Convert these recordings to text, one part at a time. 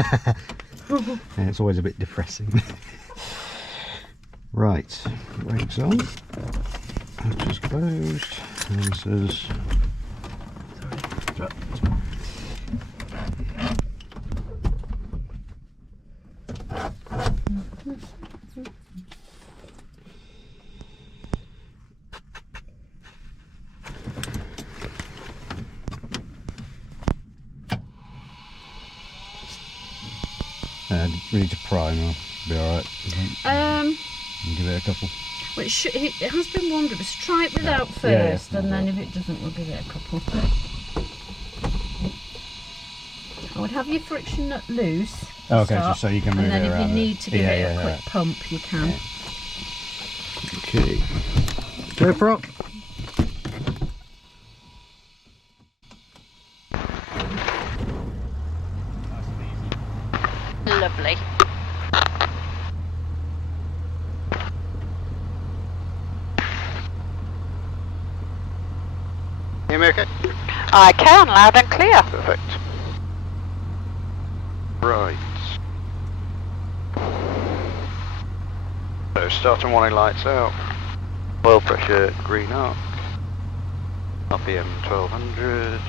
Yeah, it's always a bit depressing. Right, brakes on. Hatch is closed. Sensors. We need to prime, I'll be alright. Give it a couple. Well, it has been warmed up, so try it without first, and then if it doesn't, we'll give it a couple. I would have your friction nut loose. Okay, just so you can move it around. And then if you need to give it a quick pump, you can. Yeah. Okay. Go prop. Lovely. Hear me okay? I can, loud and clear. Perfect. Right. So starting warning lights out. Oil pressure green up. RPM 1200.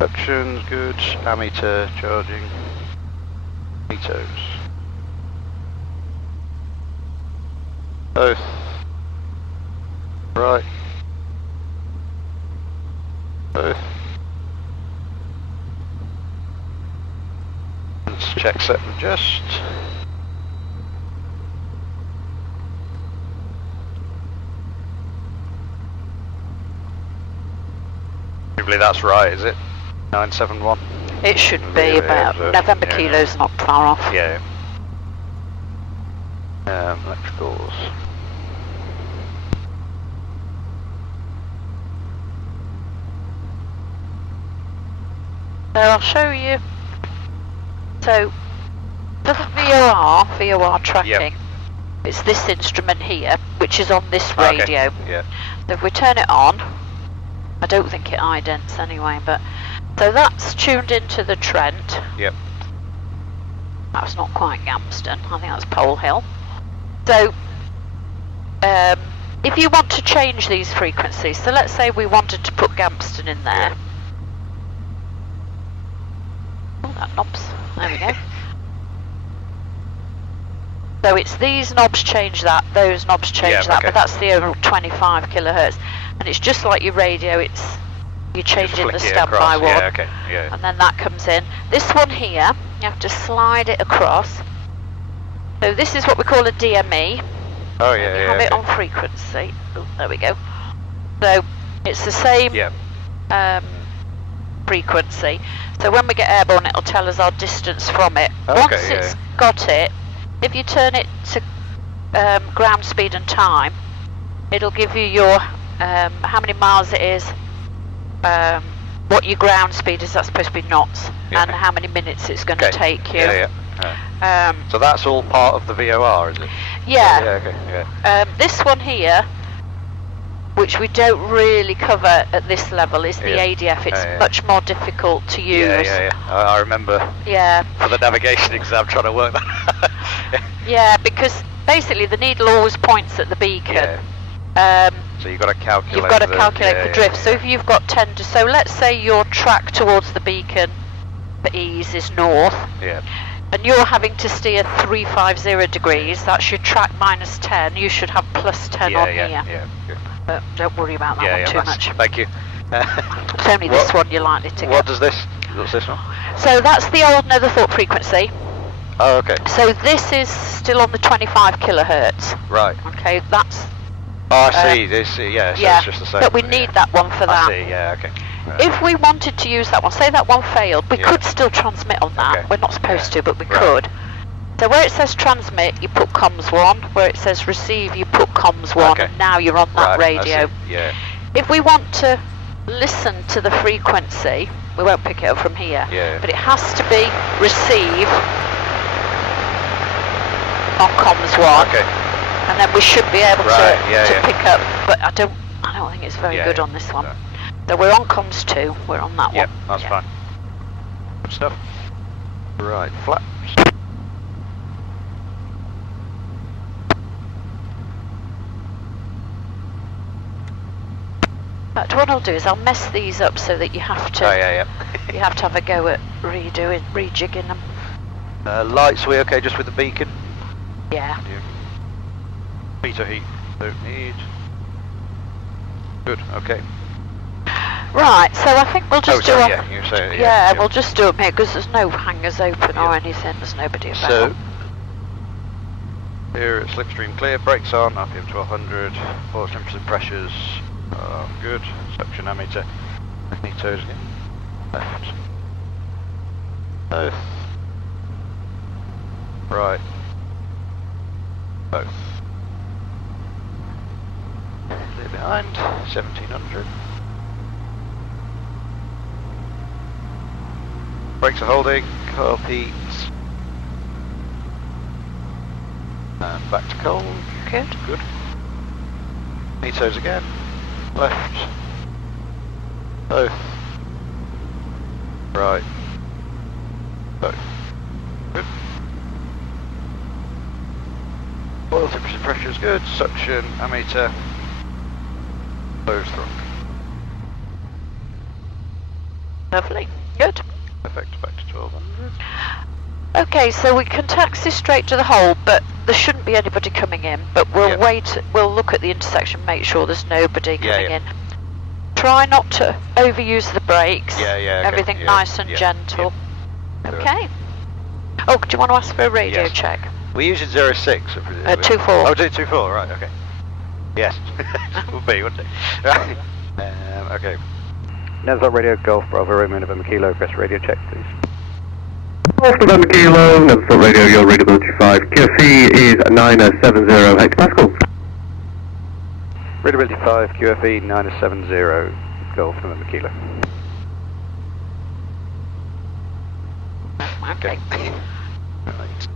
Options good. Ammeter charging. Meters. Both. Right. Both. Let's check, set, and adjust. Probably that's right, is it? 971? It should be about November kilos, not far off. Yeah. Electricals. So I'll show you. So for the VOR tracking, it's this instrument here, which is on this radio. Okay. Yeah. So if we turn it on, I don't think it idents anyway, but so that's tuned into the Trent. Yep. That's not quite Gamston, I think that's Pole Hill. So if you want to change these frequencies, so let's say we wanted to put Gamston in there. Yeah. Oh, that knobs. There we go. So it's these knobs change that, those knobs change that, but that's the overall 25 kilohertz. And it's just like your radio, you're changing the standby one. Yeah, okay. Yeah. And then that comes in. This one here, you have to slide it across. So this is what we call a DME. Oh yeah, You have it on frequency. Oh, there we go. So it's the same frequency. So when we get airborne, it'll tell us our distance from it. Once it's got it, if you turn it to ground speed and time, it'll give you your how many miles it is, what your ground speed is, that's supposed to be knots, and how many minutes it's going to take you. So that's all part of the VOR, is it? Yeah. Yeah, okay, yeah. This one here, which we don't really cover at this level, is the ADF. It's much more difficult to use. Yeah. I remember. Yeah. For the navigation exam, trying to work that. Yeah, because basically the needle always points at the beacon. Yeah. So you've got to calculate. You've got to calculate the drift. So if you've got 10 to, so let's say your track towards the beacon for ease is north. Yeah. And you're having to steer 350 degrees. That's your track minus 10. You should have plus 10 on here. Yeah. But don't worry about that one too much. Thank you. It's only this one you're likely to get. What's this one? So that's the old Netherthorpe frequency. Oh, okay. So this is still on the 25 kilohertz. Right. Okay, that's. Oh, I see. This, so it's just the same. But we need that one for that. I see. Yeah. Okay. Right. If we wanted to use that one, say that one failed, we could still transmit on that. Okay. We're not supposed to, but we could. So where it says transmit, you put comms 1. Where it says receive, you put comms 1. Okay. And now you're on that radio. Yeah. If we want to listen to the frequency, we won't pick it up from here. Yeah. But it has to be receive on comms 1. Okay. And then we should be able to pick up. But I don't think it's very good on this one. No. So we're on comms 2. We're on that one. Yeah, that's fine. Good stuff. Right, flaps. But what I'll do is I'll mess these up so that you have to. Oh yeah. You have to have a go at rejigging them. Lights, we okay just with the beacon? Yeah. Beta heat, don't need. Good, okay. Right, so I think we'll just do we'll just do them here because there's no hangers open or anything. There's nobody about. So here at slipstream clear, brakes on, RPM 1200, force temperature and pressures. Good. Suction ammeter. Magnetos again. Left. Both. Right. Both. Clear behind. 1700. Brakes are holding. Coil heats. And back to cold. Good. Good. Magnetos again. Left. Both. Right. Both. Good. Oil temperature pressure is good. Suction, ammeter. Close throttle. Lovely. Good. Perfect. Back to 1200. Okay, so we can taxi straight to the hole, but there shouldn't be anybody coming in. But we'll wait. We'll look at the intersection, make sure there's nobody coming in. Try not to overuse the brakes. Everything nice and gentle. Okay. Oh, do you want to ask for a radio check? We're using 06. 24. Oh, 24. Right. Okay. Yes. Would be, wouldn't it? Right. Okay. Netherthorpe Radio Golf Bravo Romeo November Kilo. Press radio check, please. Golf November Kilo, Netherthorpe Radio, your readability 5. QFE is 970 hectopascals. Readability 5, QFE 970, Golf November Kilo. Okay. Right.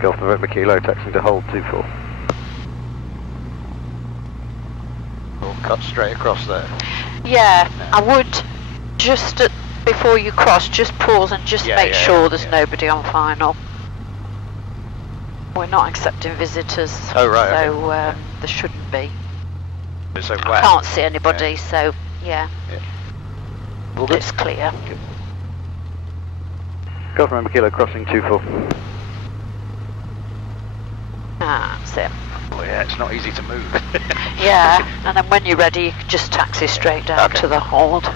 Golf November Kilo, taxiing to hold 24. We'll cut straight across there. Yeah, I would just before you cross, just pause and just make sure there's nobody on final. We're not accepting visitors, oh, right, so there shouldn't be. It's so wet. I can't see anybody, so yeah. All good? It's clear. Good. Golf November Kilo, crossing 24. That's it. Oh yeah, it's not easy to move. Yeah, and then when you're ready, you can just taxi straight down to the hold.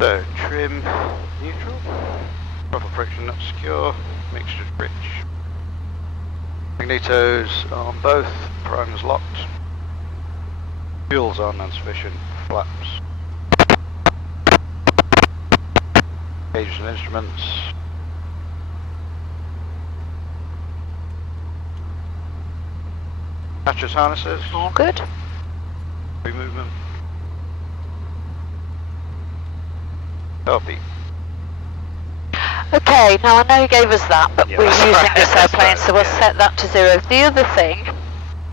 So, trim neutral, throttle friction not secure, mixture rich. Magnetos on both, primers locked. Fuel's on and sufficient, flaps. Gauges and instruments. Hatches, harnesses. All good. Free movement. Copy. Okay, now I know you gave us that, but we're using this airplane, so we'll set that to 0. The other thing,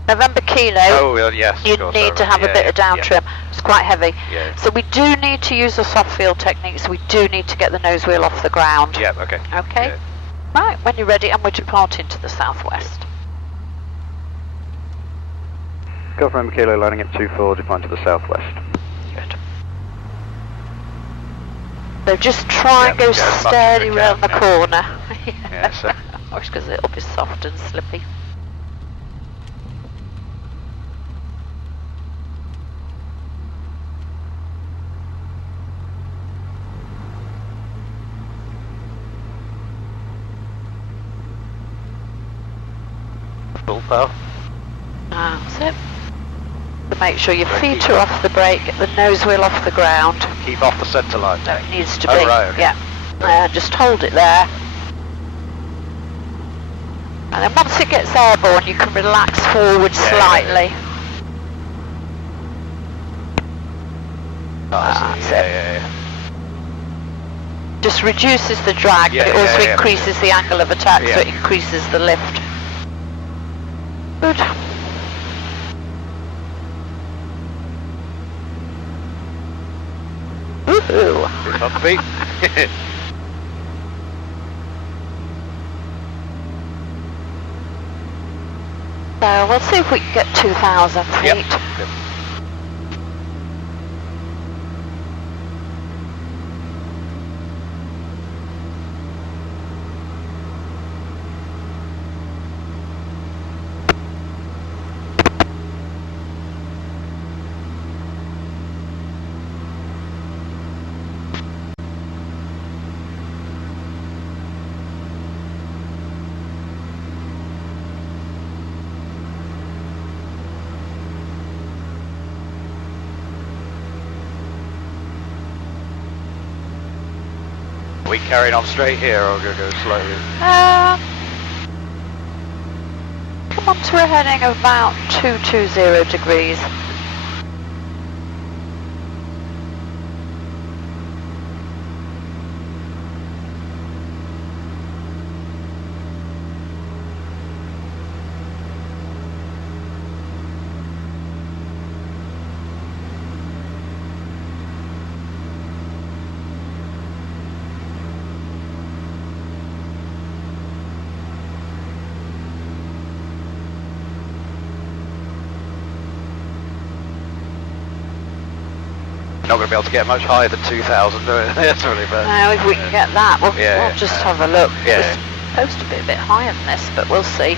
November Kilo, you need to have a bit of down trim. It's quite heavy. So we do need to use the soft field technique, so we do need to get the nose wheel off the ground. Okay. Okay? Right, when you're ready, and we're departing to the southwest. Golf November Kilo lining up 24, decline to the southwest. Good. So just try and go steady round the corner. Yes. Because it'll be soft and slippy. Full power. That's it. So make sure your feet are off the brake, get the nose wheel off the ground. Keep off the centre line. So it needs to be. Oh, right, okay. Yeah. Just hold it there. And then once it gets airborne, you can relax forward slightly. That's it. Just reduces the drag, but it also increases the angle of attack, so it increases the lift. Good. Woohoo! Bumpy. So we'll see if we can get 2,000 feet. Yep. Are we carrying on straight here or go slowly? Come on to a heading of about 220 degrees. Not going to be able to get much higher than 2,000, that's really bad. Now, if we can get that, we'll just have a look. Yeah. It's supposed to be a bit higher than this, but we'll see.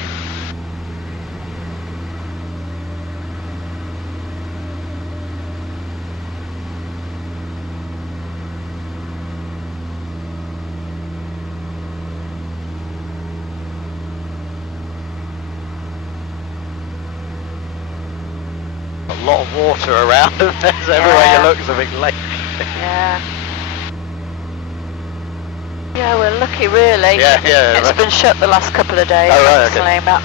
A lot of water around and there's everywhere you look there's a big lake. Yeah. Yeah, we're lucky really. Yeah. It's been shut the last couple of days. Oh, right, okay. Actually, but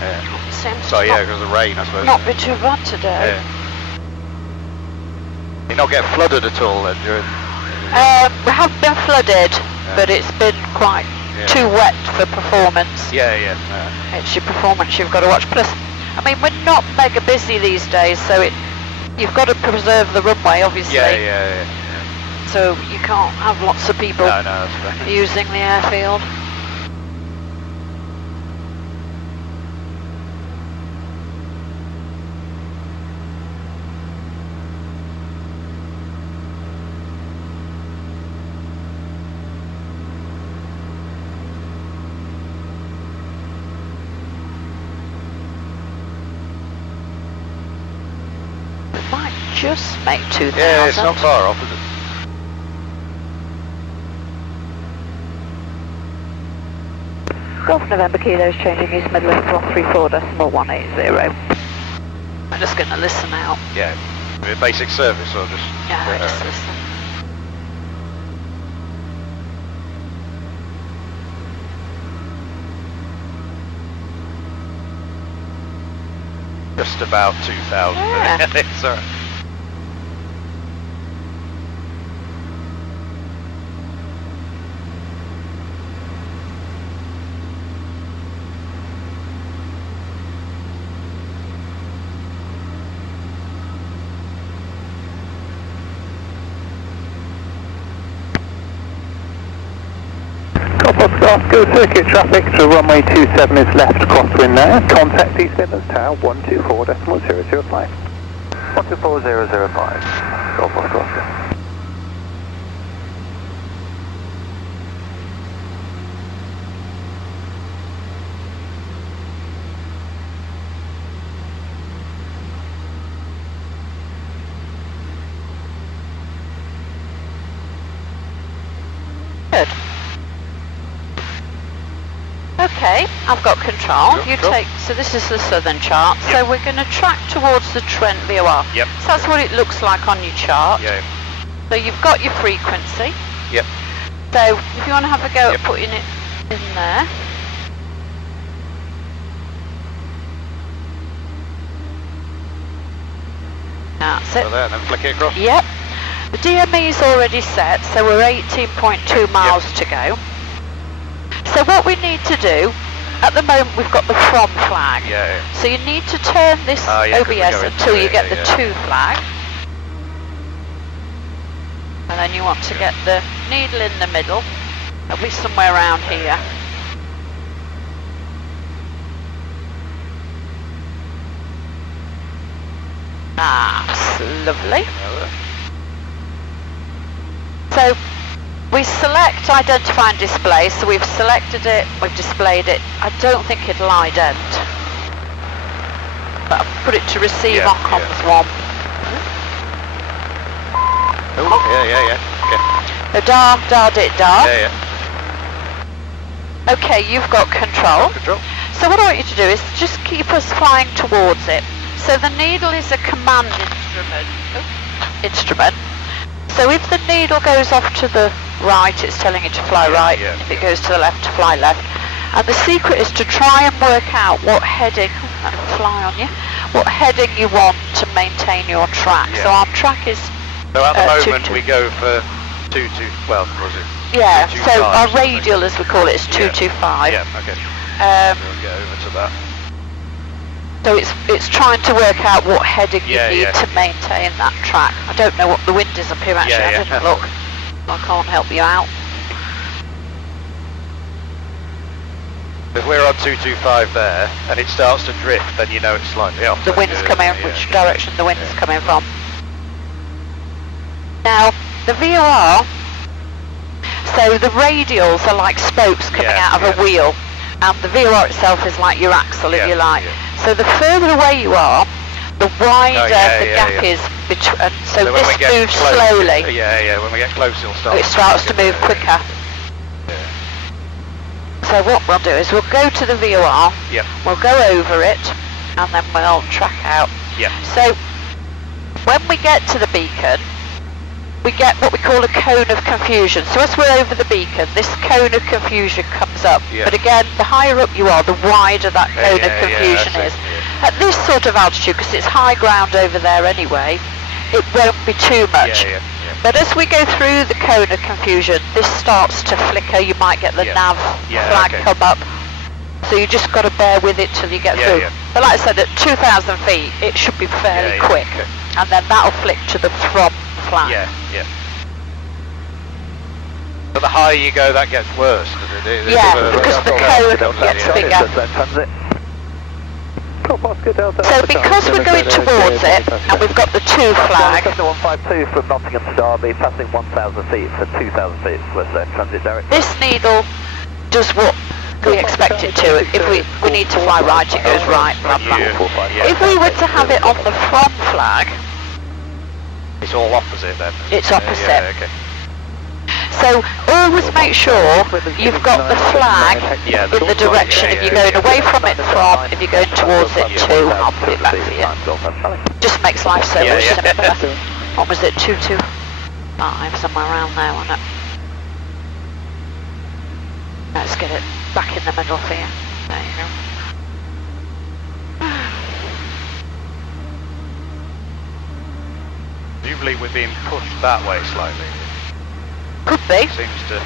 Yeah. seems So to yeah, because of the rain I suppose. not be too bad today. Yeah. You not get flooded at all then during... We have been flooded, but it's been quite too wet for performance. Yeah. It's your performance you've got to watch. Plus, I mean, we're not mega busy these days, so you've got to preserve the runway, obviously. Yeah. So you can't have lots of people No, that's right. using the airfield. Might just make 2,000. Yeah, it's not far off, is it? Golf November Kilo is changing East Midlands 134.180. I'm just going to listen out. Yeah. Basic service or just... Yeah, just listen. Just about 2,000. Yeah. It's alright. Oscar, circuit traffic to runway 27 is left crosswind there. Contact East Midlands Tower 124.005. 124.005. Golf Oscar Oscar. Good. Okay, I've got control. Sure, You sure. take, so this is the southern chart. So we're going to track towards the Trent VOR. Yep. So that's what it looks like on your chart. Yeah. So you've got your frequency. Yep. So if you want to have a go Yep. at putting it in there. That's it. So there, and then flick it across. Yep. The DME is already set, so we're 18.2 miles to go. So what we need to do, at the moment we've got the from flag. Yeah. So you need to turn this Yeah, 'cause we OBS go into until you it, get the yeah. to flag. And then you want to get the needle in the middle. It'll be somewhere around here. That's lovely. So we select identify and display, so we've selected it, we've displayed it. I don't think it'll ident. But I've put it to receive Yeah, on comms 1. Oh, yeah. Okay. So dar dit dar. Yeah. Okay, you've got control. Control. So what I want you to do is just keep us flying towards it. So the needle is a command instrument. So if the needle goes off to the right, it's telling it to fly right. yeah. If it goes to the left, to fly left. And the secret is to try and work out what heading, that'll fly on you, what heading you want to maintain your track. Yeah. So our track is, So at the two- moment two- we go for 2, well, what was it? yeah, 225 so our something. radial as we call it is Yeah. 225. Yeah, okay. We'll get over to that. So it's trying to work out what heading you Yeah, need yeah. to maintain that track. I don't know what the wind is up here actually, Yeah, I yeah. didn't look. I can't help you out. If we're on 225 there and it starts to drift, then you know it's slightly off. The wind's coming, which direction the wind is coming from. Now, the VOR, so the radials are like spokes coming Yeah, out of a yeah. wheel, and the VOR itself is like your axle, if Yeah, you like. yeah. So the further away you are, the wider yeah, the yeah, gap yeah. is between. So when this we get moves close, slowly. Yeah, when we get close it'll start. It starts to move quicker. Yeah. So what we'll do is we'll go to the VOR, Yep. we'll go over it, and then we'll track out. Yep. So when we get to the beacon, we get what we call a cone of confusion. So as we're over the beacon, this cone of confusion comes up. Yeah. But again, the higher up you are, the wider that Yeah, cone yeah, of yeah, confusion that's is. it, At this sort of altitude, because it's high ground over there anyway, it won't be too much. Yeah. But as we go through the cone of confusion, this starts to flicker. You might get the Yeah. nav Yeah, flag okay. come up. So you just got to bear with it till you get Yeah, through. yeah. But like I said, at 2,000 feet, it should be fairly Yeah, quick. okay. And then that'll flick to the from flag. Yeah. But the higher you go, that gets worse. Yeah, because the cone gets bigger. So because we're going towards it, and we've got the 2 flag, 7152 from Nottingham to Derby, passing 1,000 feet for 2,000 feet, plus transit direct. this needle does what we expect it to. If we need to fly right, it goes right, blah blah. Yeah. If we were to have it on the from flag, It's all opposite then. it's opposite. Yeah, okay. So always make sure you've got the flag Yeah, in the direction. If you're going away from it from, if you're going towards it to, I'll put it back for you. Just makes life so Yeah, much yeah. simpler. What was it, 225, somewhere around there, wasn't it? Let's get it back in the middle for you. There you go. Presumably we're being pushed that way slightly. Could be. Seems to.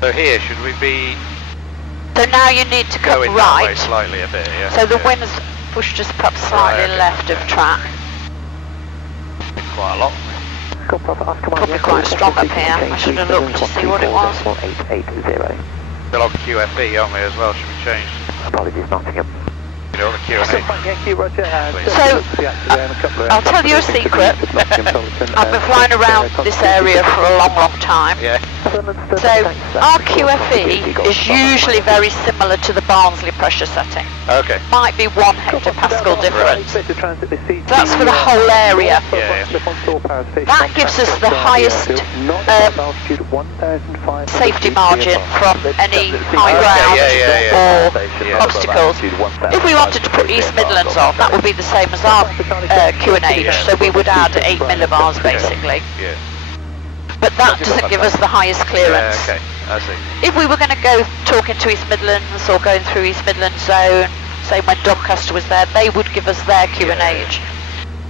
So here, should we be So now you need to come going that way right. slightly a bit? Yeah. So the yeah. wind's pushed us perhaps slightly Right, okay. left of track. quite a lot. Probably quite strong up here. I should have looked to see what it was. Still on QFE, aren't we, as well? Should we change? Apologies, Nottingham. You know, the QFE. So, I'll tell you a secret. I've been flying around this area for a long, long time. Yeah. So, our QFE is usually very similar to the Barnsley pressure setting. Okay. Might be 1 hectopascal difference. That's for the whole area. Yeah. That gives us the highest safety margin from any high ground or obstacles. If we wanted to put East Midlands on, that would be the same as our QNH, so we would add 8 millibars basically. Yeah. But that doesn't give us the highest clearance. Yeah, okay, I see. If we were going to go talking to East Midlands or going through East Midlands zone, say when Doncaster was there, they would give us their QNH.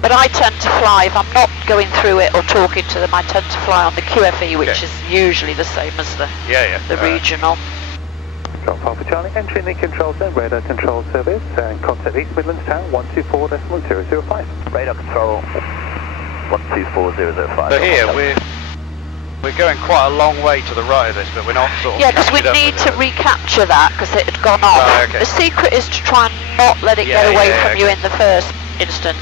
But I tend to fly, if I'm not going through it or talking to them, I tend to fly on the QFE, which is usually the same as the regional. Alpha Charlie, entering the control zone, radar control service, and contact East Midlands Tower 124.005. Radar control 124.005. So here, we're going quite a long way to the right of this, but we're not sort of... Yeah, because we need to recapture that, because it had gone off. Oh, okay. The secret is to try and not let it get away from you in the first instance.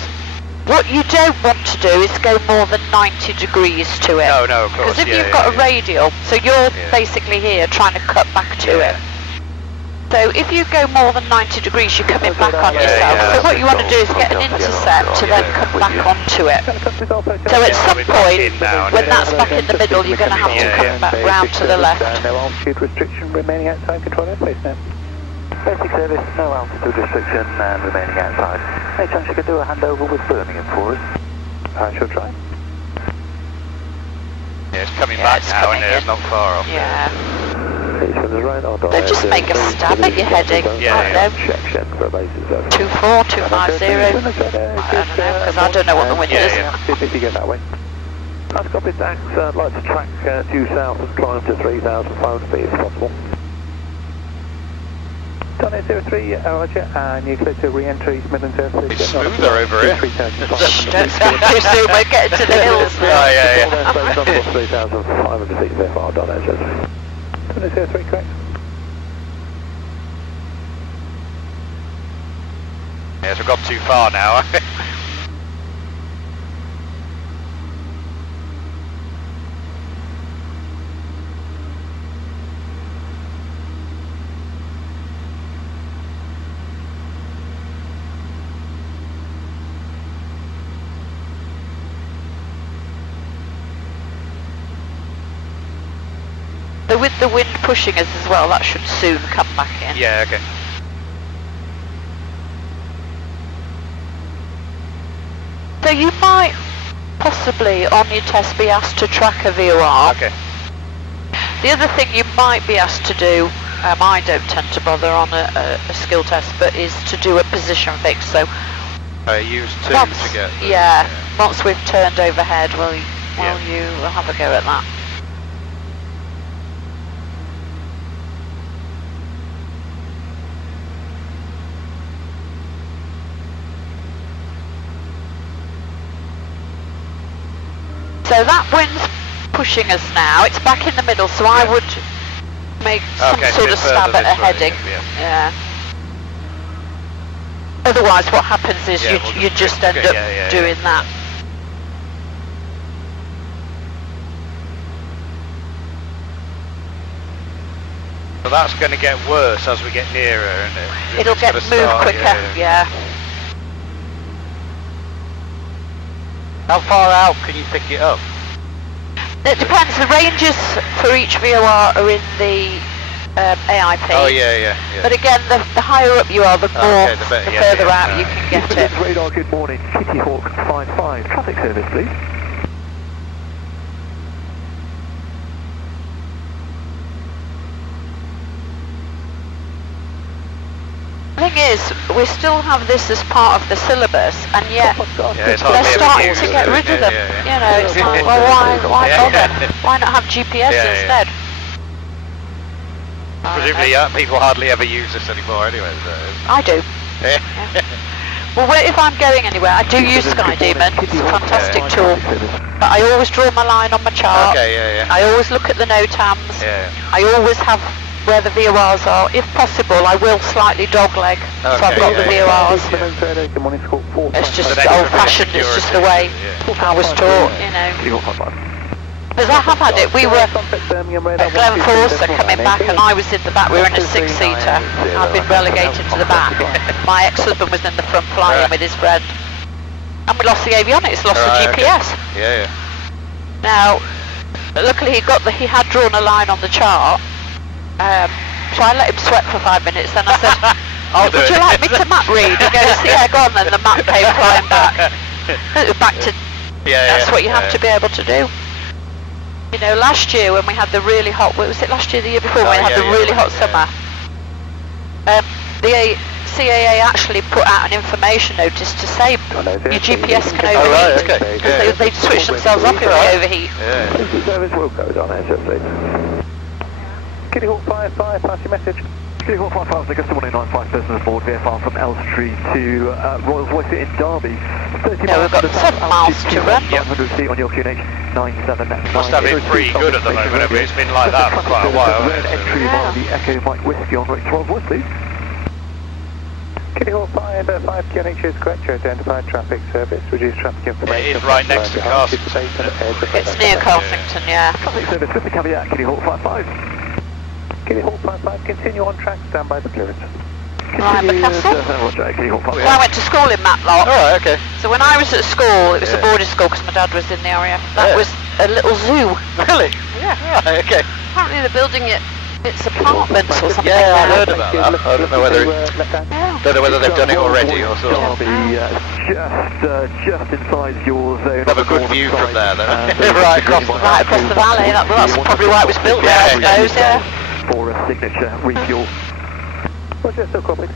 What you don't want to do is go more than 90 degrees to it. No, of course. Because if you've got a radial, so you're basically here trying to cut back to it. So if you go more than 90 degrees, you're coming back on yourself. So what you want to do is get an intercept to then come back onto it. So at some point, when that's back in the middle, you're going to have to come back round to the left. No altitude restriction remaining outside control airspace now. Basic service, no altitude restriction and remaining outside. Any chance you could do a handover with Birmingham for us? I shall try. Yeah, it's coming back now, and it's not far off. Yeah. Right, They just make a stab at your heading. I don't know. 24, 250. I don't know, because I don't know what the wind is. See if you get that way. That's copy, thanks. I'd like to track due south and climb to 3,500 feet if possible. Done 03, Roger, and you clear to re-enter East Midlands Airspace. It's smoother over here. Don't start too soon, we're getting to the hills now. Oh, yeah. 3,500 feet there, far done, Done 03, correct? Yes, we've gone too far now. So with the wind pushing us as well, that should soon come back in. Yeah, okay. So you might possibly on your test be asked to track a VOR. Okay. The other thing you might be asked to do, I don't tend to bother on a skill test, but is to do a position fix. So use 2 once, to get... once we've turned overhead, will you have a go at that? So that wind's pushing us now. It's back in the middle, so I would make some sort of stab at a heading. Yeah. Otherwise, what happens is you just end up doing that. So that's going to get worse as we get nearer, isn't it? It'll get moved quicker. Yeah. How far out can you pick it up? It depends. The ranges for each VOR are in the AIP. Oh yeah. But again, the higher up you are, the more, the further out you can get it. Radar, good morning. Kitty Hawk 55. Traffic service, please. The thing is, we still have this as part of the syllabus, and yet they're starting to get rid of them. You know, it's like, well, why bother? Why not have GPS instead? Presumably, people hardly ever use this anymore, anyway. So. I do. Well, if I'm going anywhere, I do use Sky Demon. It's a fantastic tool. But I always draw my line on my chart. Okay, yeah. I always look at the NOTAMs. Yeah. I always have where the VORs are. If possible, I will slightly dogleg. So I've got the VORs. It's just old-fashioned. It's just the way I was taught, you know. Because I have had it. We were at Glen Forster coming back, and I was in the back. We were in a 6-seater. I'd been relegated to the back. My ex-husband was in the front flying with his friend. And we lost the avionics, lost the GPS. Okay. Yeah. Now, luckily he had drawn a line on the chart. So I let him sweat for 5 minutes. Then I said, would you like me to map read? He goes, yeah, go on. Then the map came flying back. Back to, that's what you have to be able to do. You know, last year when we had the really hot, was it last year, the year before, when we had the really hot summer, the CAA actually put out an information notice to say your GPS can overheat. Because they switched themselves off if they overheat. Service will go on HFC. Kitty Hawk 55, pass your message. Kitty Hawk 55, so Augusta 195 persons aboard VFR from Elstree to Royal Voice in Derby. 30 we've got 7 miles to run. 500 feet on your QNH 979. Must have it pretty good at the moment, but it's been like that for quite a while. Entry via the Echo Mike Whiskey on Route 12 Voice, please. Kitty Hawk 5, QNH is correct, you identified traffic service, reduce traffic information. It is right next to Carsington. It's near Carsington, yeah. Traffic service with the caveat, Kitty Hawk 55. Kitty Hawk 55, continue on track, stand by the clearance. Right, the castle. Well, I went to school in Matlock. Alright, okay. So when I was at school, it was a boarding school because my dad was in the RAF. That was a little zoo. Really? Yeah. Right, okay. Apparently they're building it's apartments or something. Yeah, I now. heard about that. I don't know whether they've done it already or sort of. Just inside your zone. Have a good view from there then. Right across the valley. That's probably why it was built there, I suppose, yeah. For a signature refuel. Roger, still copied.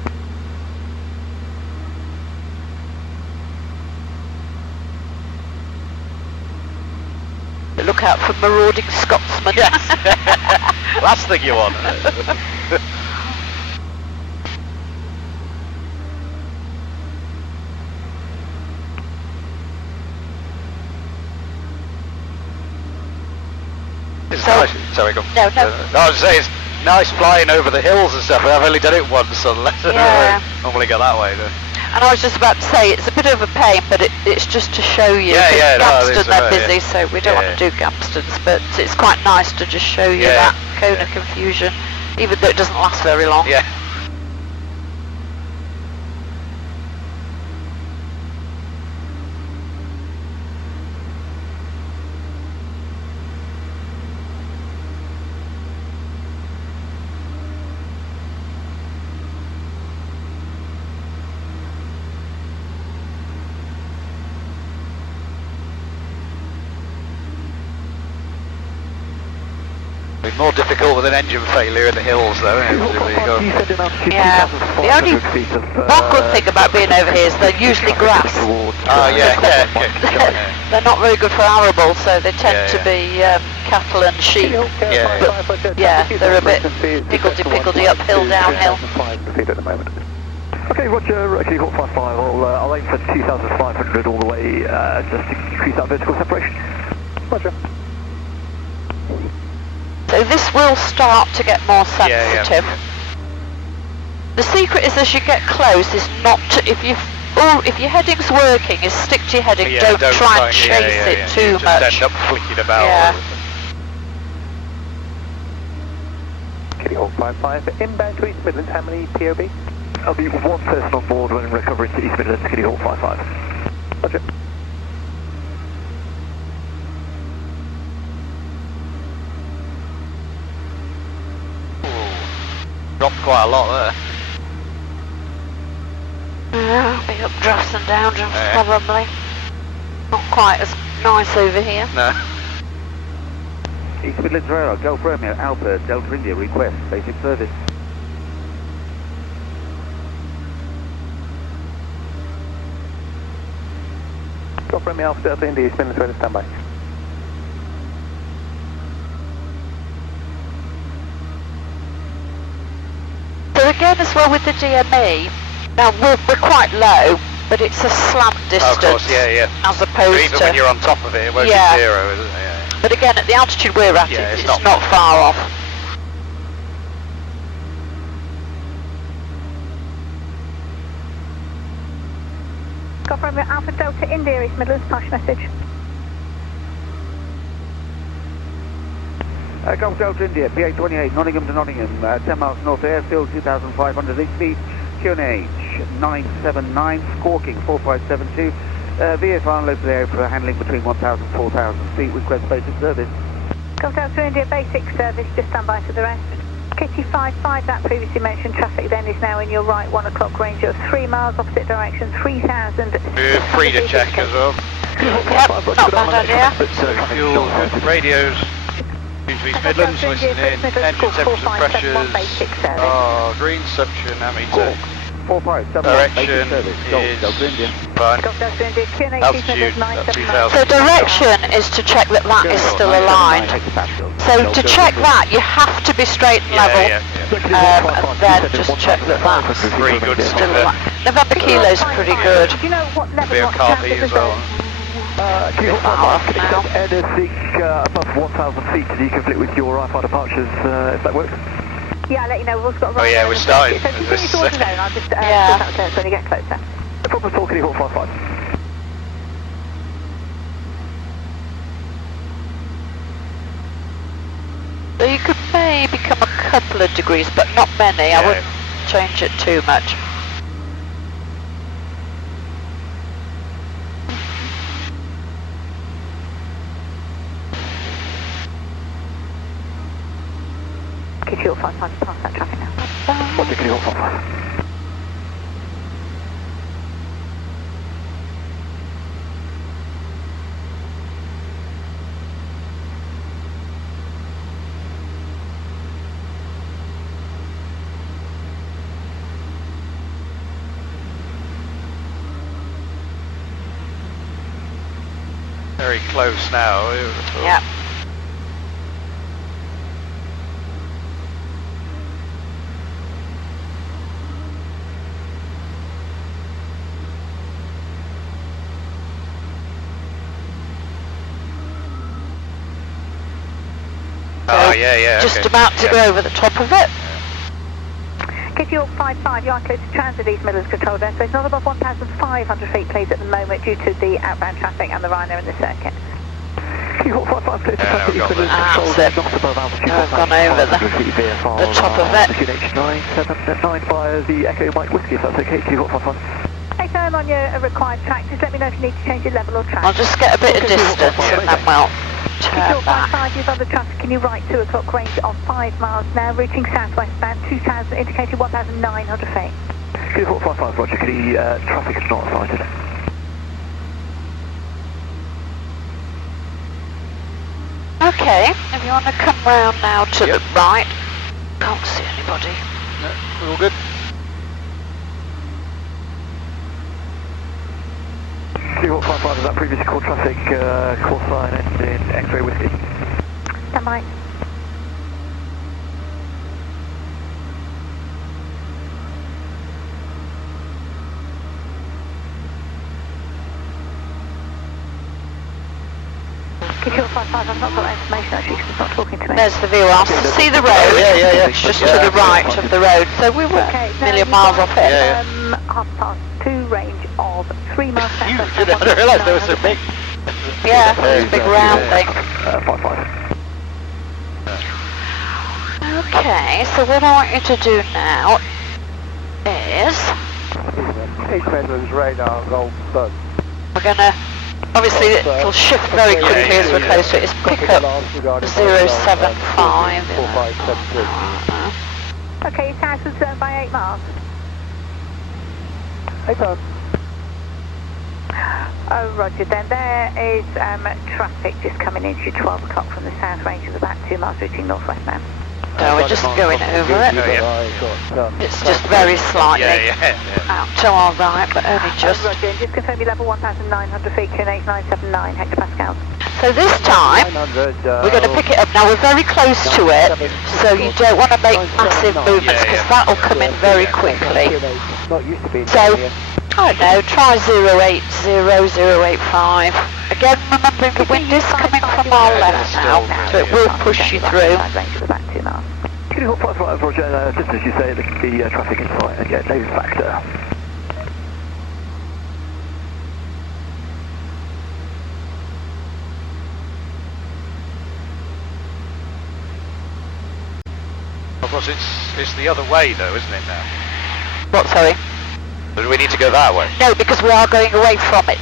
Look out for marauding Scotsmen. Yes. Last thing you want. It's nice. Sorry, go. No. I was saying it's nice flying over the hills and stuff. I've only done it once, unless normally go that way. And I was just about to say, it's a bit of a pain, but it's just to show you. Gamston, they're busy, so we don't want to do Gamstons, but it's quite nice to just show you that cone of confusion, even though it doesn't last very long. Yeah. More difficult with an engine failure in the hills though, isn't it? Yeah, the only one good thing about being over here is they're usually grass. They're not very good for arable, so they tend to be cattle and sheep. But they're a bit higgledy-piggledy uphill, downhill. Okay, Roger, Kitty Hawk 55, I'll aim for 2,500 all the way, just to increase that vertical separation. Roger. So this will start to get more sensitive. The secret is, as you get close, is not to, if your heading's working, is stick to your heading. Don't try and chase it too much. Just end up flicking about. Kitty Hawk 55, inbound to East Midlands, how many POB? I'll be one person on board when recovering to East Midlands, Kitty Hawk 55. Roger. Dropped quite a lot there. Big updrafts and downdrafts probably. Not quite as nice over here. No. East Midlands Railroad, Golf Romeo, Alpha, Delta India, request basic service. Golf Romeo, Alpha, Delta India, East Midlands Railroad, standby. So again, as well with the DME, now we're quite low, but it's a slant distance. Oh, of course, yeah. As opposed even to... when you're on top of it, it won't be 0, isn't it? Yeah. But again, at the altitude we're at, it's not far off. Got from Alpha Delta India, East Midlands, pass message. Golf Delta India, PA28, Nottingham to Nottingham, 10 miles north of airfield, 2,500 lead speed, QNH 979, squawking 4572, VFR local area for handling between 1,000 and 4,000 feet, request basic service. Golf Delta India, basic service, just stand by for the rest. Kitty 55, that previously mentioned traffic then is now in your right 1 o'clock range of 3 miles opposite direction, 3,000. Free to check as well. Yep, not bad idea. Fuel, good radios. East Midlands, listening in, engine temperatures and pressures, green suction, ammeter, direction is fine, altitude at 3,000. So direction is to check that that is still aligned. So to check that, you have to be straight and level, and then just check that that's pretty good still aligned. November Kilo's pretty good. Do you know what level Be a car as well. Anything above 1,000 feet, do you conflict with your IFR departures, if that works? Yeah, I'll let you know. We've also got a we're starting. So continue towards the zone. I'll just out when you get closer. No problem at all, Kitty Hawk 55. So you could maybe come a couple of degrees, but not many. I wouldn't change it too much. Kitty Hawk 55, past that traffic now. What's Kitty Hawk 55? Very close now. Yeah. Just about to go over the top of it. Kitty Hawk 55, you are close to transit East Midlands control desk, so it's not above 1,500 feet please at the moment due to the outbound traffic and the Rhino in the circuit. Kitty Hawk 55, clear to transit East Midlands control desk, not above altitude. I've gone over the top of it. QNH 979 via the Echo Mike Whiskey, if that's okay, Kitty Hawk 55. Take time on your required track, just let me know if you need to change your level or track. I'll just get a bit of distance and then we'll turn back. 55 is on the traffic in your right 2 o'clock range of 5 miles now, reaching southwest bound 2,000, indicated 1,900 feet. Kitty Hawk 55, Roger, Kitty, traffic is not sighted. Okay, if you want to come round now to the right. Can't see anybody. No, we're all good. Kitty Hawk 55, is that previously called traffic, call sign in X-ray Whiskey? Stand by. Kitty Hawk 55, I've not got that information actually because it's not talking to me. There's the view. I'll see the road. It's just to the right of the road. So we were a million miles off it. Half past 2 range of 3 miles Huge, southwest. I didn't realise they were so big. Yeah, it's a big round thing. 55. Okay, so what I want you to do now is East Midlands radar, Golf Bud. we're going to, obviously it'll shift very quickly as we're close to it. It's pick up 075. Okay, your south was by 8 miles. 8 miles. Oh, roger then. There is traffic just coming into 12 o'clock from the south range of about 2 miles reaching northwest now. So we're just going over it. It's just very slightly out to our right, but only just. Roger, and just confirm your level 1,900 feet, QNH 979 hectopascals. So this time, we're going to pick it up. Now we're very close to it, so you don't want to make massive movements because that will come in very quickly. So I don't know, try 080, 085. Again, remembering the wind is coming from our left now, so it will push you through. Range of about 2 miles. Kitty Hawk 55, Roger, just as you say, the traffic is fine, and yeah, no factor. Of course, it's the other way though, isn't it now? What, sorry? Do we need to go that way? No, because we are going away from it.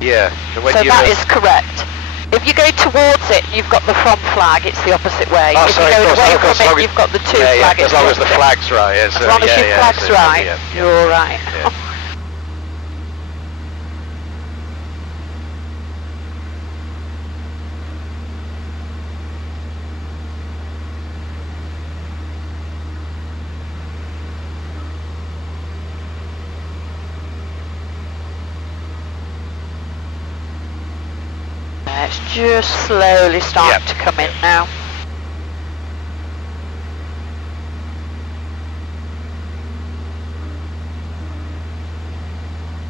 Yeah. So that is correct. If you go towards it and you've got the from flag, it's the opposite way. Oh, if sorry, you go of course, away of course, from it, you've got the to flag. As long as the flag's right. Yeah, as long as your flag's right, you're all right. Yeah. It's just slowly starting to come in now.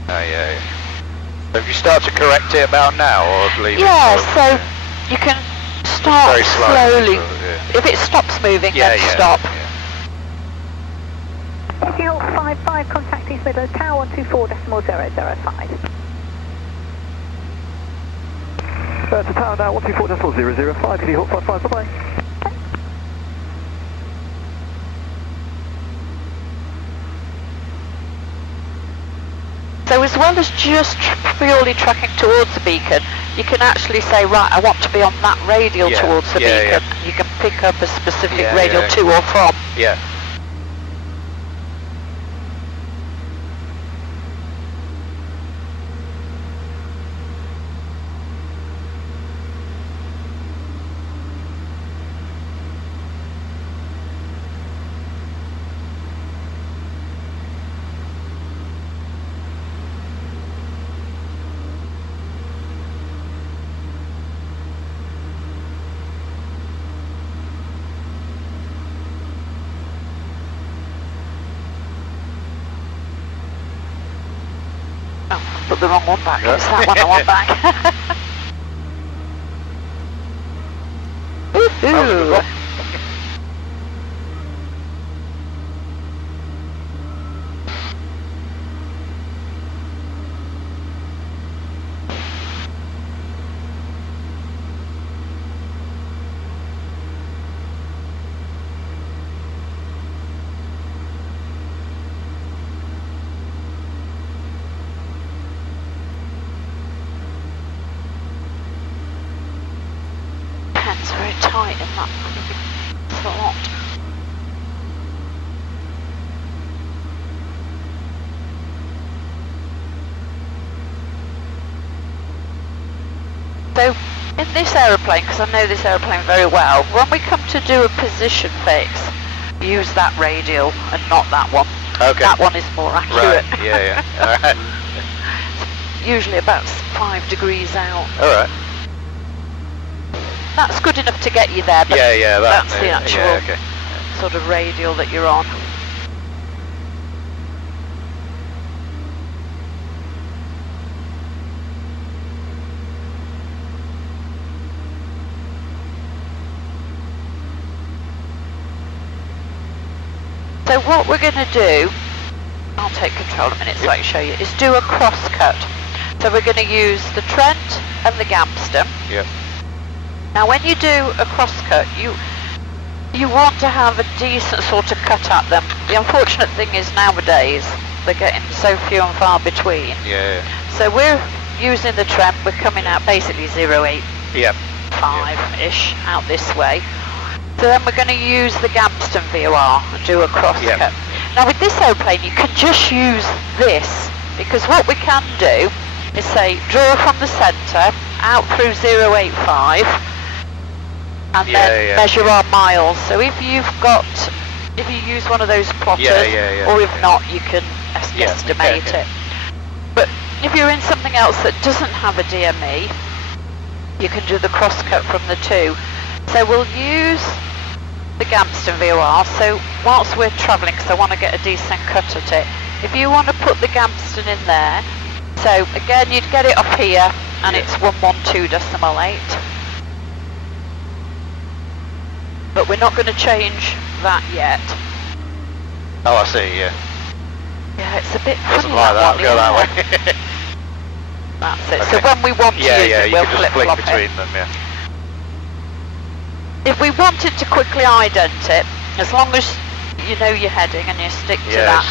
Oh yeah. So if you start to correct it about now, or leave it? So you can start very slowly. Yeah. If it stops moving, then stop. Kitty Hawk 55, contact East Midlands Tower 124.005. To tower now, 124.005, Kitty Hawk 55, bye-bye. So as well as just purely tracking towards the beacon, you can actually say, right, I want to be on that radial towards the beacon. You can pick up a specific radial to or from. Yeah. Put the wrong one back. It's that one I want back. Woohoo! It's very tight in that slot. So in this aeroplane, because I know this aeroplane very well, when we come to do a position fix, use that radial and not that one. Okay. That one is more accurate. Right. Yeah. Alright. Usually about 5 degrees out. Alright. That's good enough to get you there, but that's the actual sort of radial that you're on. So what we're going to do, I'll take control a minute so I can show you, is do a cross cut. So we're going to use the Trent and the Gamston. Yep. Now when you do a cross cut, you want to have a decent sort of cut at them. The unfortunate thing is nowadays they're getting so few and far between. Yeah. So we're using the Trent, we're coming out basically 085-ish out this way. So then we're going to use the Gamston VOR and do a cross cut. Now with this aeroplane you can just use this, because what we can do is say draw from the centre out through 085 and then measure our miles. So if you use one of those plotters, or if not, you can estimate it. But if you're in something else that doesn't have a DME, you can do the cross cut from the two. So we'll use the the Gamston VOR, so whilst we're travelling, because I want to get a decent cut at it, if you want to put the Gamston in there, so again you'd get it up here, and it's 112.8. But we're not going to change that yet. Oh, I see, yeah. Yeah, it's a bit Doesn't funny like that, one, go that way. That's it. Okay. So when we want to use it, you we'll can just flick flip-flop between it. them, yeah. If we wanted to quickly ident it, as long as you know your heading and you stick to that.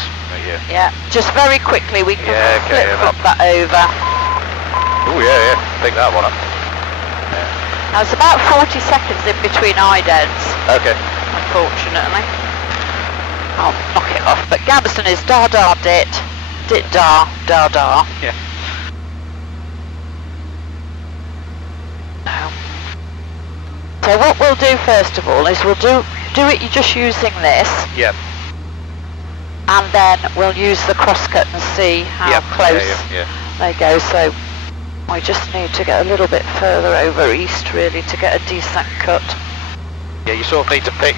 Yeah, just very quickly we can flip-flop that over. Oh yeah, pick that one up. Now it's about 40 seconds in between idents. Okay. Unfortunately. I'll knock it off. But Gamston is dit, dar. Yeah. No. So what we'll do first of all is we'll do it just using this. Yep. And then we'll use the crosscut and see how close they go. So we just need to get a little bit further over east really to get a decent cut. Yeah, you sort of need to pick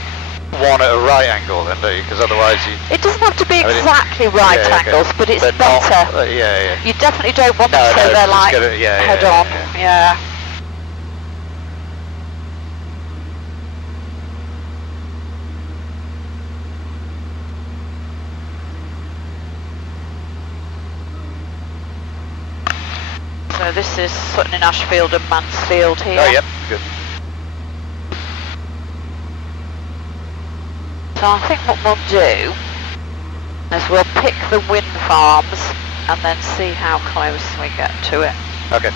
one at a right angle then, don't you? Because otherwise you... It doesn't have to be exactly right angles, but it's better. Not, You definitely don't want them so they're like head on. Yeah. So this is Sutton in Ashfield and Mansfield here. Oh, yep, good. So I think what we'll do is we'll pick the wind farms and then see how close we get to it. Okay.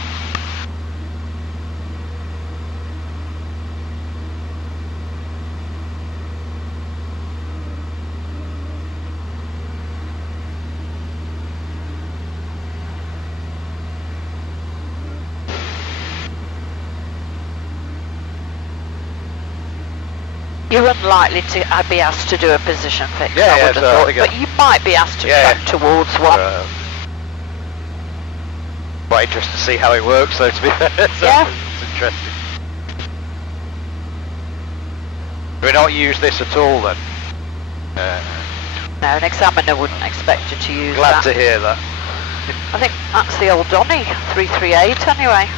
You're unlikely to be asked to do a position fix, Yeah, I would have thought, but you might be asked to track towards one. Quite interested to see how it works though, to be fair. So it's interesting. Do we not use this at all then? No, an examiner wouldn't expect you to use Glad to hear that. I think that's the old Donny 338 anyway.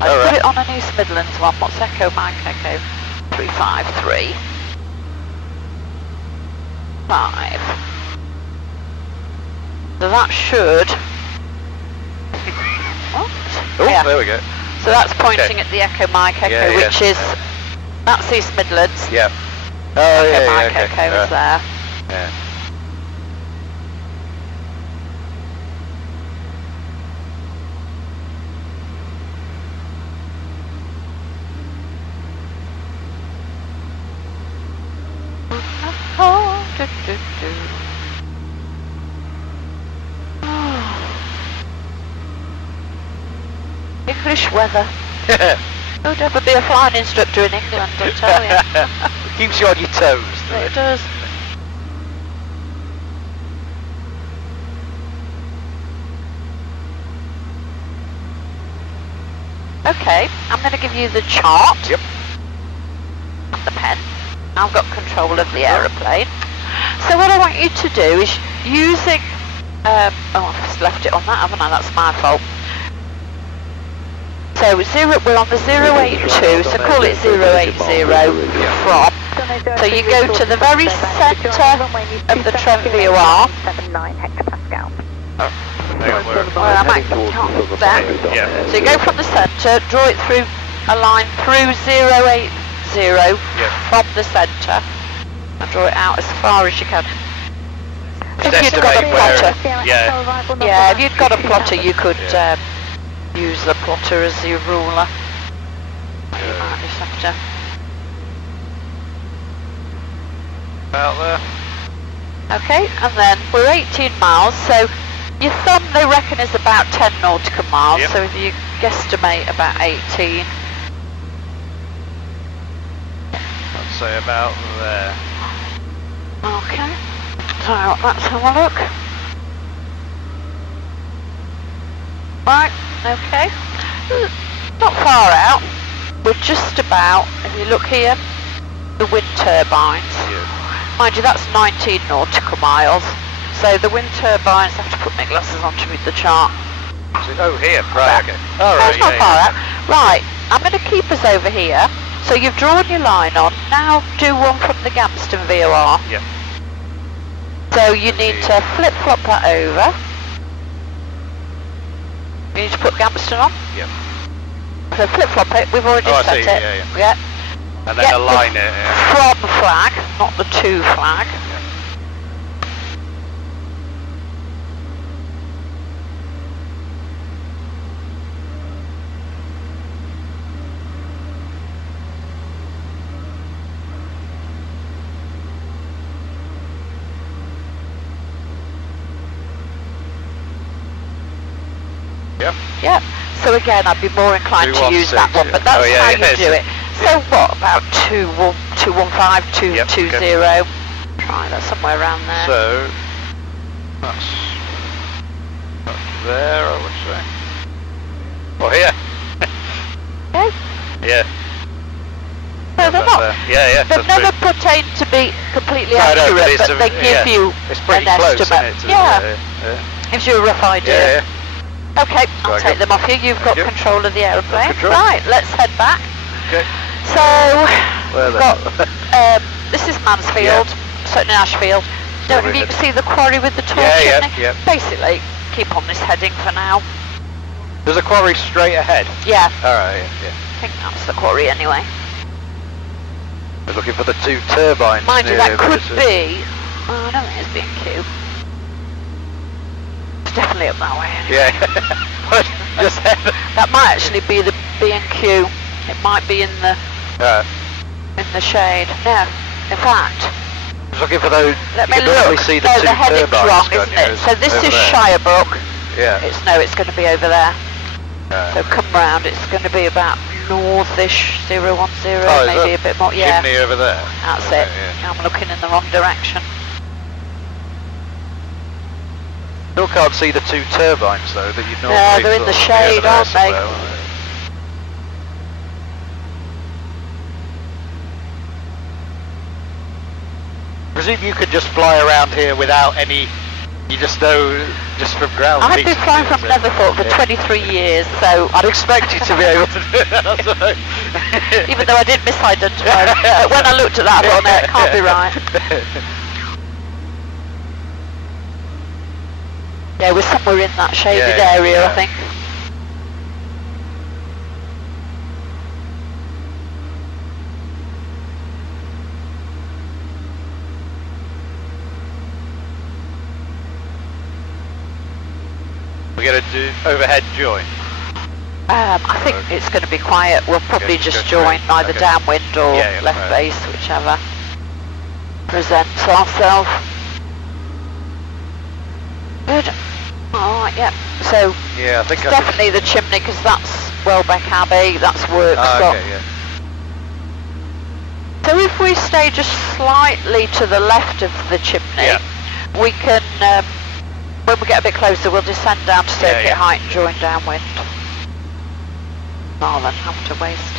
Let's put it on an East Midlands one. What's Echo Mike Echo? 353. 5. So that should... What? Oh, there we go. So that's pointing at the Echo Mike Echo, which is... That's East Midlands. Yeah. Oh, Echo Mike Echo is there. Yeah. English weather. Who'd ever be a flying instructor in England, I tell you. Keeps you on your toes. It does. Okay, I'm going to give you the chart. Yep. And the pen. I've got control of the aeroplane. So what I want you to do is using... oh, I've just left it on that, haven't I? That's my fault. So we're on the 082, so call it 080 from. So you go to the very centre of the Trent VOR. 79 hectopascal. Well, I might can't there. Yeah. So you go from the centre, draw it through a line through 080 from the centre, and draw it out as far as you can. If you'd got a plotter, yeah, if you'd got a plotter, you could use the plotter as your ruler. You might just have to. Out there. Okay, and then we're 18 miles, so your thumb they reckon is about 10 nautical miles, so if you guesstimate about 18. I'd say about there. Okay, so let's have a look. Right, okay, not far out, we're just about, if you look here, the wind turbines. Yeah. Mind you, that's 19 nautical miles. So the wind turbines, I have to put my glasses on to read the chart. Oh, here, right, okay. All right, That's not far out. Right, I'm going to keep us over here. So you've drawn your line on. Now do one from the Gamston VOR. Yep. So you need to flip-flop that over. You need to put Gamston on. Yep. So flip-flop it, we've already set it. Yeah. And then align it. From flag, not the to flag. Yeah. So again, I'd be more inclined to use that one, but that's how you do it. So what about 215, 220? Try that somewhere around there. So that's there, I would say. Oh, here. Okay. Yeah. No, they're not. They've never pertained to be completely accurate, but they give you an estimate. Gives you a rough idea. Okay, I'll take them off you. You've got control of the aeroplane. Right, let's head back. Okay. So, we've got, this is Mansfield, Sutton Ashfield. Don't know if you can see the quarry with the tall chimney. Basically, keep on this heading for now. There's a quarry straight ahead? Yeah. Alright, I think that's the quarry anyway. We're looking for the two turbines. Mind you, that could be... Oh, no, it is B&Q. Definitely up that way anyway. Just that might actually be the B&Q. It might be in the shade. No, in fact. Just looking for those. Let me look. See the no, the heading's wrong, isn't it? So this is Shirebrook. Yeah. It's going to be over there. So come round. It's going to be about northish 010, maybe a bit more. Yeah. Chimney over there. That's it. I'm looking in the wrong direction. Still can't see the two turbines though that you'd normally. Yeah, they're in the shade, aren't they? I presume you could just fly around here without any. You just know, just from ground. I've been flying from Netherthorpe for 23 years, so I'd expect you to be able to do that. Even though I did misidentify, but when I looked at that, I thought, no, it can't be right. Yeah, we're somewhere in that shaded area, I think. We're going to do overhead join. I think it's going to be quiet. We'll probably just join either downwind or left base, whichever presents ourselves. Good. Alright, yeah. So, I think it's definitely the chimney, because that's Welbeck Abbey, that's workshop. So if we stay just slightly to the left of the chimney, we can, when we get a bit closer, we'll descend down to circuit height and join downwind. Rather than have to waste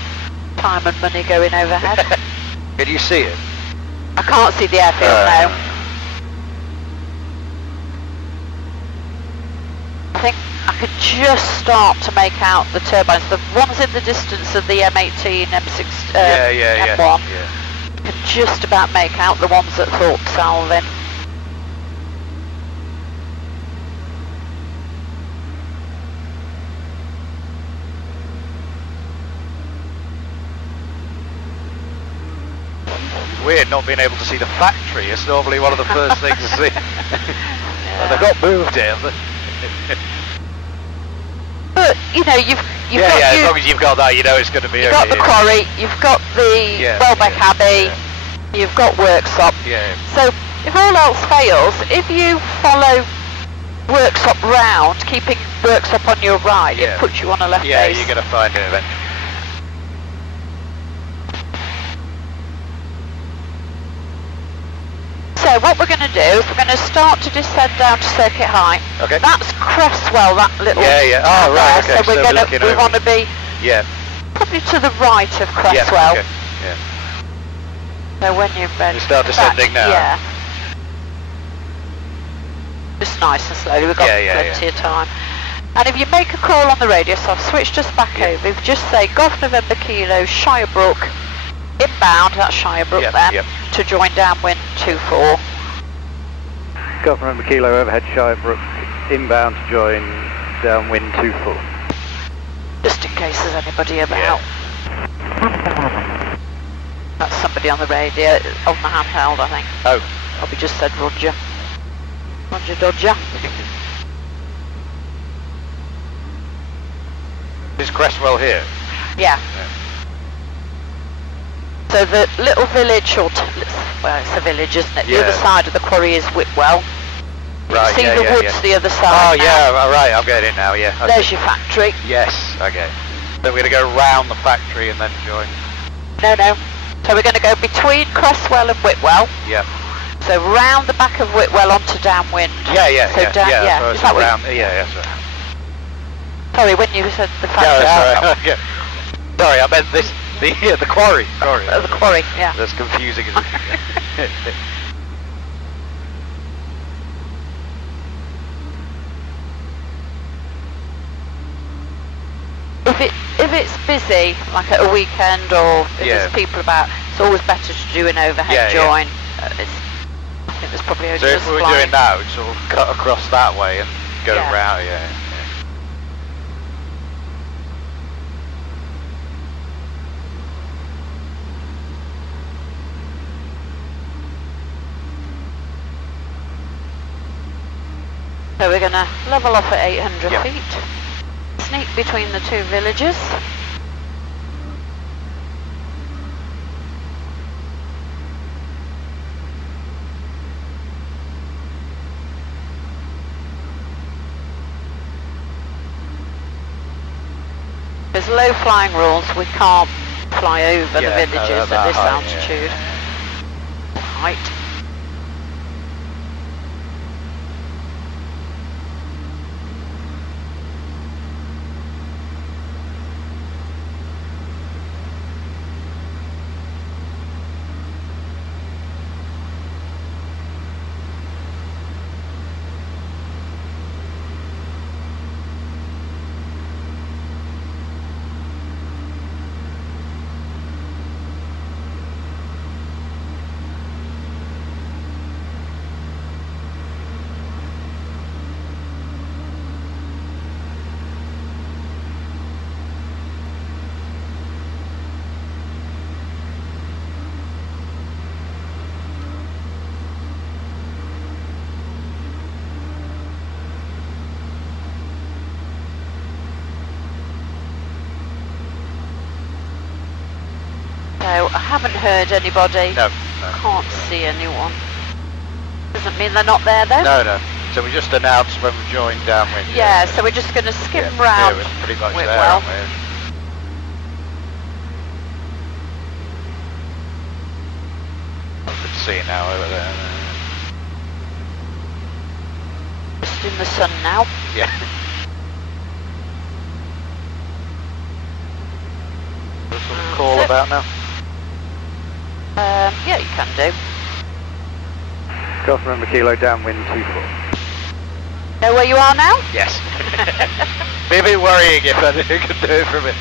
time and money going overhead. Can you see it? I can't see the airfield now. I think I could just start to make out the turbines. The ones in the distance of the M18, M6, M1. I could just about make out the ones at Thorpe Salvin. Weird not being able to see the factory. It's normally one of the first things to see. Well, they've not moved it, have they? But you know, you've got as long as you've got that, you know it's going to be. You've got the quarry, you've got the Welbeck Abbey, you've got workshop. So if all else fails, if you follow workshop round, keeping workshop on your right, it puts you on a left base. You're going to find it eventually. So what we're going to do is we're going to start to descend down to circuit height. Okay. That's Cresswell, that little. Oh right. Okay. So we want to be. Yeah. Probably to the right of Cresswell. Yeah. So when you're ready. We start descending now. Yeah. Just nice and slowly, we've got plenty of time. And if you make a call on the radio, so I've switched us back over, if you just say Golf November Kilo, Shirebrook, inbound, that's Shirebrook then, to join downwind 24. Golf November Kilo, overhead Shirebrook, inbound to join downwind 24. Just in case there's anybody about. That's somebody on the radio, on the handheld, I think. Oh. Probably just said Roger. Roger Dodger. Is Cresswell here? Yeah. So the little village, or well, it's a village, isn't it? The other side of the quarry is Whitwell. Right, see the woods the other side. Oh, yeah, all right, I'm getting it now, yeah. There's your factory. Yes, okay. So we're going to go round the factory and then join? No. So we're going to go between Cresswell and Whitwell. Yeah. So round the back of Whitwell onto downwind. Yeah. So So is that round, sorry. Sorry, when you said the factory. No, sorry. Sorry, I meant this, the quarry. Sorry. The quarry, yeah. That's confusing. If it's busy, like at a weekend or if there's people about, it's always better to do an overhead join. I think there's probably only so if we were doing that, we'd sort of cut across that way and go round, So we're going to level off at 800 feet. Sneak between the two villages. There's low flying rules, we can't fly over the villages at this altitude. Height. So I haven't heard anybody. No. Can't see anyone. Doesn't mean they're not there though. No. So we just announced when we joined downwind. Yeah, so we're just going to skim round. Yeah, we're pretty much there, Whitwell. aren't we? I can see now over there. Just in the sun now. Yeah. There's some call about now? Yeah, you can do. Golf November Kilo, downwind 24. Know where you are now? Yes. Be a bit worrying if I could do it from it.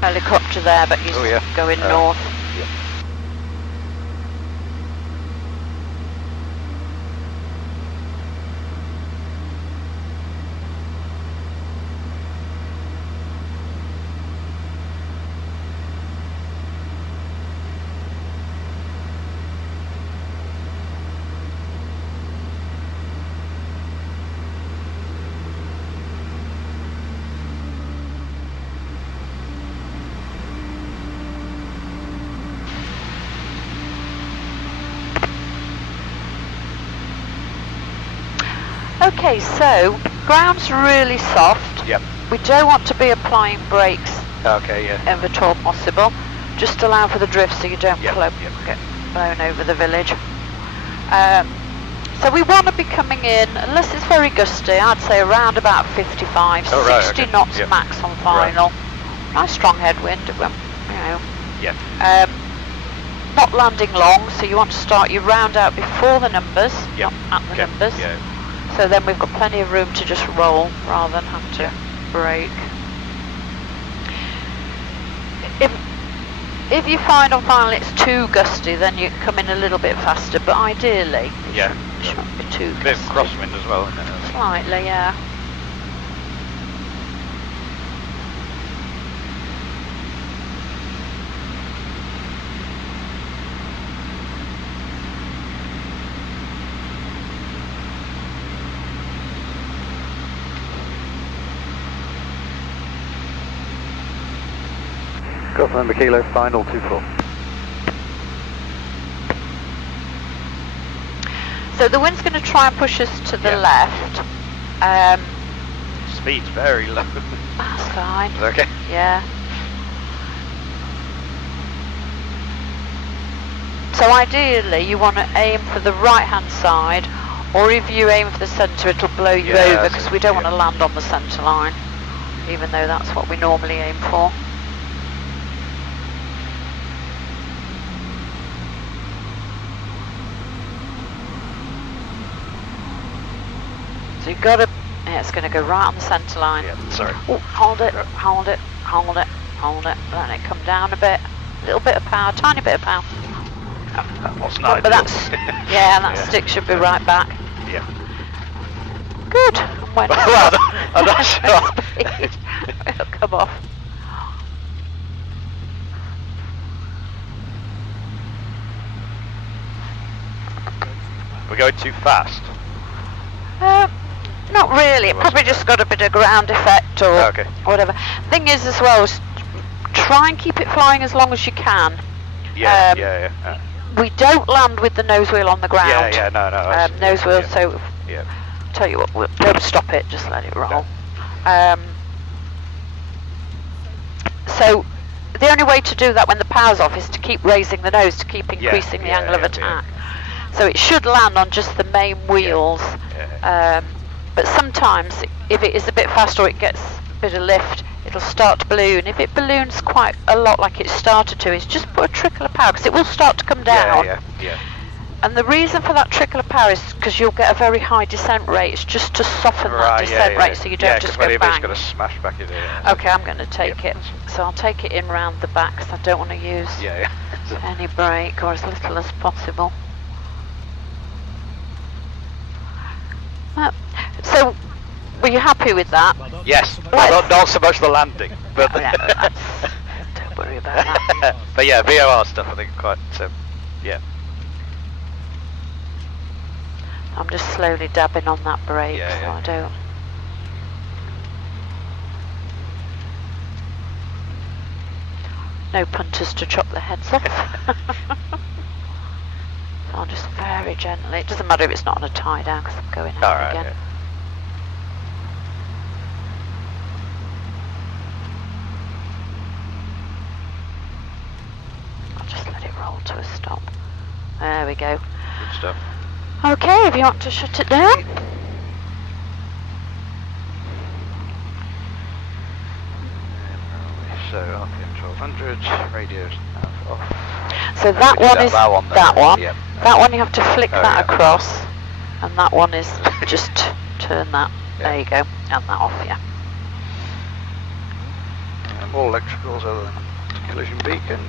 Helicopter there, but he's going north. Yeah. Okay, so ground's really soft. Yep. We don't want to be applying brakes. Okay, yeah. If at all possible. Just allow for the drift so you don't Yep, get blown over the village. So we want to be coming in, unless it's very gusty, I'd say around about 55, 60 knots max on final. Right. Nice strong headwind, you know. Yeah. Not landing long, so you want to start your round out before the numbers, yep. not at the numbers. Yeah. So then we've got plenty of room to just roll rather than have to brake. If you find on final it's too gusty, then you come in a little bit faster, but ideally it shouldn't be too gusty. A bit of crosswind as well, isn't it? Slightly, yeah. Golf November Kilo, final 24. So the wind's going to try and push us to the left. Speed's very low. That's fine. Is that okay? Yeah. So ideally you want to aim for the right hand side, or if you aim for the centre it'll blow you over, because we don't want to land on the centre line, even though that's what we normally aim for. So you've got to, it's going to go right on the centre line. Yeah, sorry. Oh, hold it, hold it, hold it, hold it. Let it come down a bit. A little bit of power, tiny bit of power. That wasn't ideal. But that's, yeah, that stick should be right back. Yeah. Good. When I'm not sure. It'll come off. We're going too fast. Not really. It probably just got a bit of ground effect or whatever. Thing is, as well, is try and keep it flying as long as you can. Yeah. We don't land with the nose wheel on the ground. No. Nose wheel. So, tell you what, don't stop it. Just let it roll. So, the only way to do that when the power's off is to keep raising the nose to keep increasing the angle of attack. So it should land on just the main wheels. But sometimes, if it is a bit fast or it gets a bit of lift, it'll start to balloon. If it balloons quite a lot like it started to, is just put a trickle of power, because it will start to come down. And the reason for that trickle of power is because you'll get a very high descent rate. It's just to soften that descent rate so you don't just go bang. It's going to smash back in there. Okay, I'm going to take it. So I'll take it in round the back, because I don't want to use any brake, or as little as possible. So, were you happy with that? Yes, not so much the landing, but don't worry about that. But yeah, VOR stuff I think quite, I'm just slowly dabbing on that brake, so I don't. No punters to chop their heads off. So I'll just very gently. It doesn't matter if it's not on a tie down, because I'm going out again. I'll just let it roll to a stop. There we go. Good stuff. Okay, if you want to shut it down. So RPM 1200, radio's off. So that one is that one. Yep. That one you have to flick that across, and that one is just turn that. There you go, and that off, All electricals other than collision beacon.